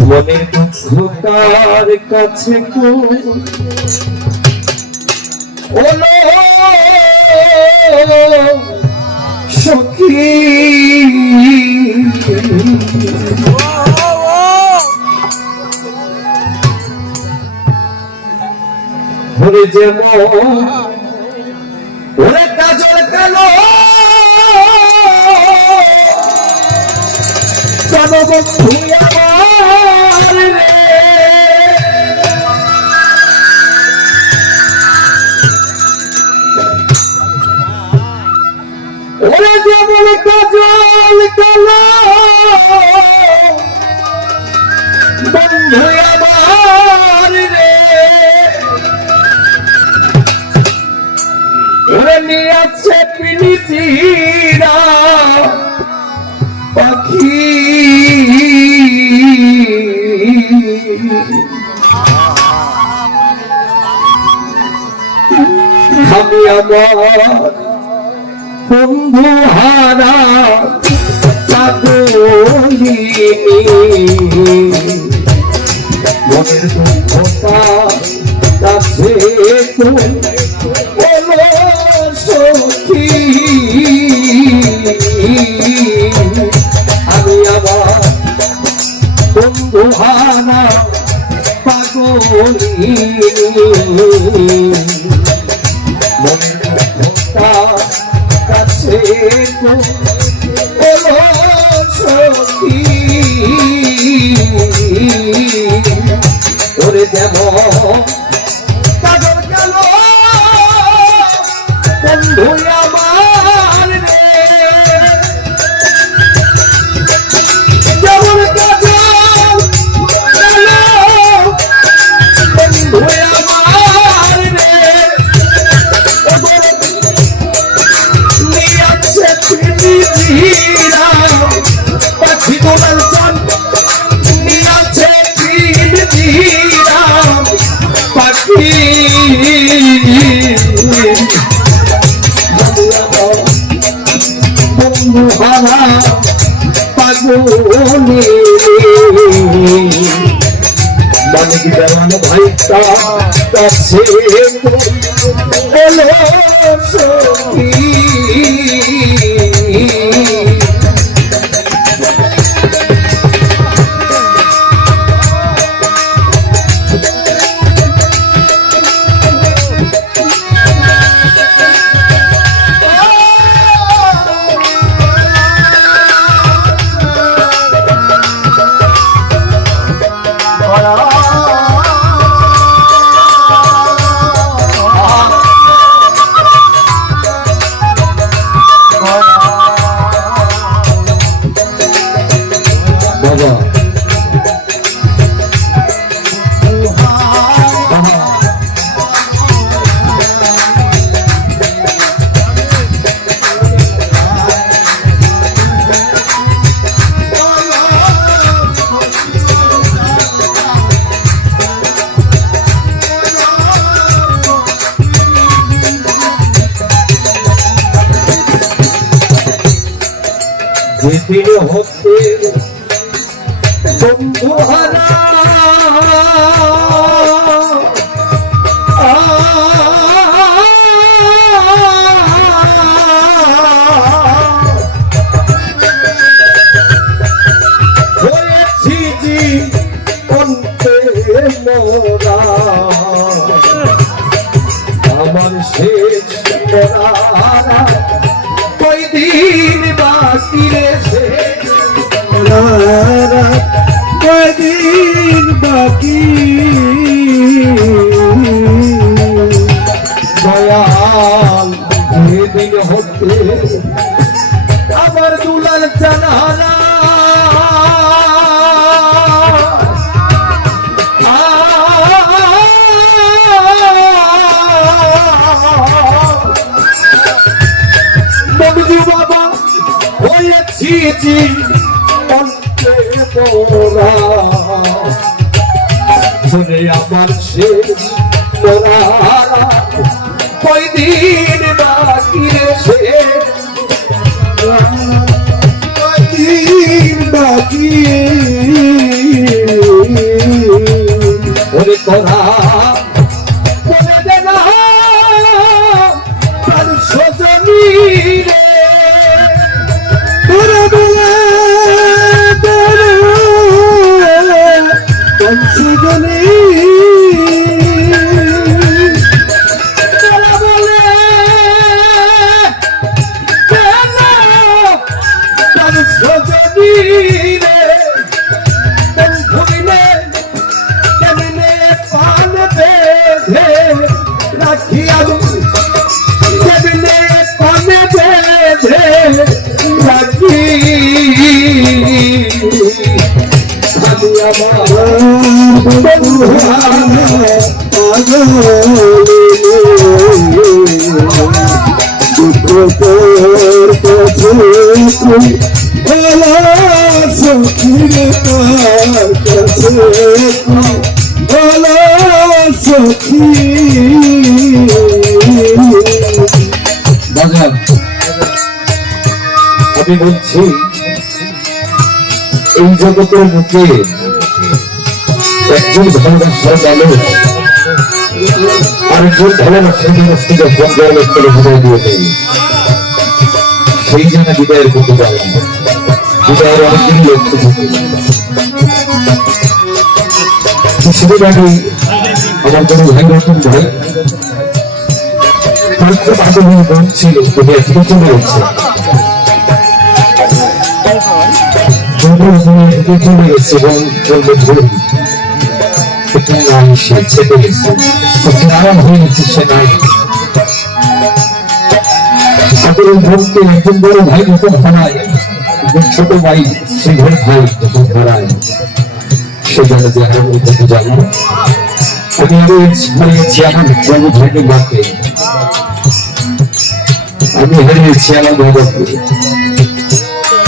মনের দুঃখ তার কাছে ওলো সখী ওরে যেমন ওরে কাজল কালো কেন বন্ধু আমার রে ওরে যেমন কাজল কালো বন্ধু আমার রে ওরে নিয়ে আছে পিনিচিরা পাখি আমি আমার বন্ধু হারা পাগলি মনের দুঃখতা কাছে বলো সখী আমি আমার বন্ধু হারা পাগলি মনের দুঃখতা কাছে বলো সখী ওরে যেমন কাজল কালো বন্ধু আমার রে যেমন কাজল কালো বন্ধু আমার রে নিয়ে আছে পৃথিবীরা পাখি গোলাল চান নিয়ে আছে পৃথিবীরা পাখি বন্ধু হারা পাগলি মানিক দেওয়ান ভাইটা কাছে বলো সখী যেদিন হতে বন্ধু হারা হয়েছি জীবনতে মোরা আমার শেষ মোরা কয়দিন বাকি রেছে কয়দিন বাকি দয়াল যেদিন হতে আমার দুলাল জানালা বন্ধু বাবা হয়েছি অন্তে মোরা শুনে আমার শেষ মোরা কয়দিন বাকি রেছে তোরা বলে দে না তার সজনী রে তোরা বলে তার সজনী তোরা বলে তার সজনী রে রাখি আমি কেমনে পানে বেঁধে রাখি আমি আমার আমি বলছি এই জগতের মুখে একজন ভালোবাসার মানুষ আরেকজন ভালোবাসার মানুষকে যখন জয়ের করে বিদায় দিয়ে দেয় সেই জন্য বিদায়ের করতে পারে না বিদায়ের অনেকদিন লক্ষ্য থাকে কিছুদিন আগে আমার কোনো ভাই নতুন ভাই তার খুব আগ্রহী বোন ছিল তবে এখন চলে যাচ্ছে চলে গেছে এবং বলবে ধরুন সে চেপে গেছে আরাম হয়ে গেছে সে নাই সাধারণ বোনকে একজন বড় ভাই যখন হারায় ছোট ভাই শ্রীধর ভাই যখন হারায় সে জানে যে আরাম করতে জানো আমি হারিয়েছি আমার বড় ভাইকে মাকে আমি হারিয়েছি আমার বাবাকে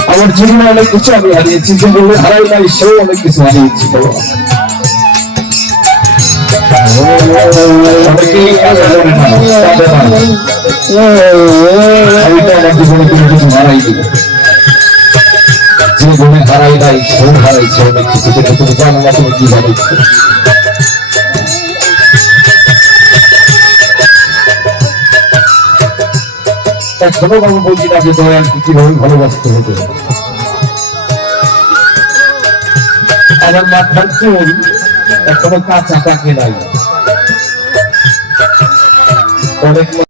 আমার জীবনে অনেক কিছু আমি হারিয়েছি যে বলে হারাই নাই সেও অনেক কিছু হারিয়েছি আমি তো আমার জীবনে কোনো কিছু হারাই দিই যে বলে হারাই নাই সেও হারাইছে অনেক কিছু কিন্তু তুমি জানো না তুমি কি হারাইছো এখনো বাবু বলছি না যে দয়ালকে কিভাবে ভালোবাসতে হবে আমার মাথার চুল এখনো কাঁচা পাকে নাই অনেক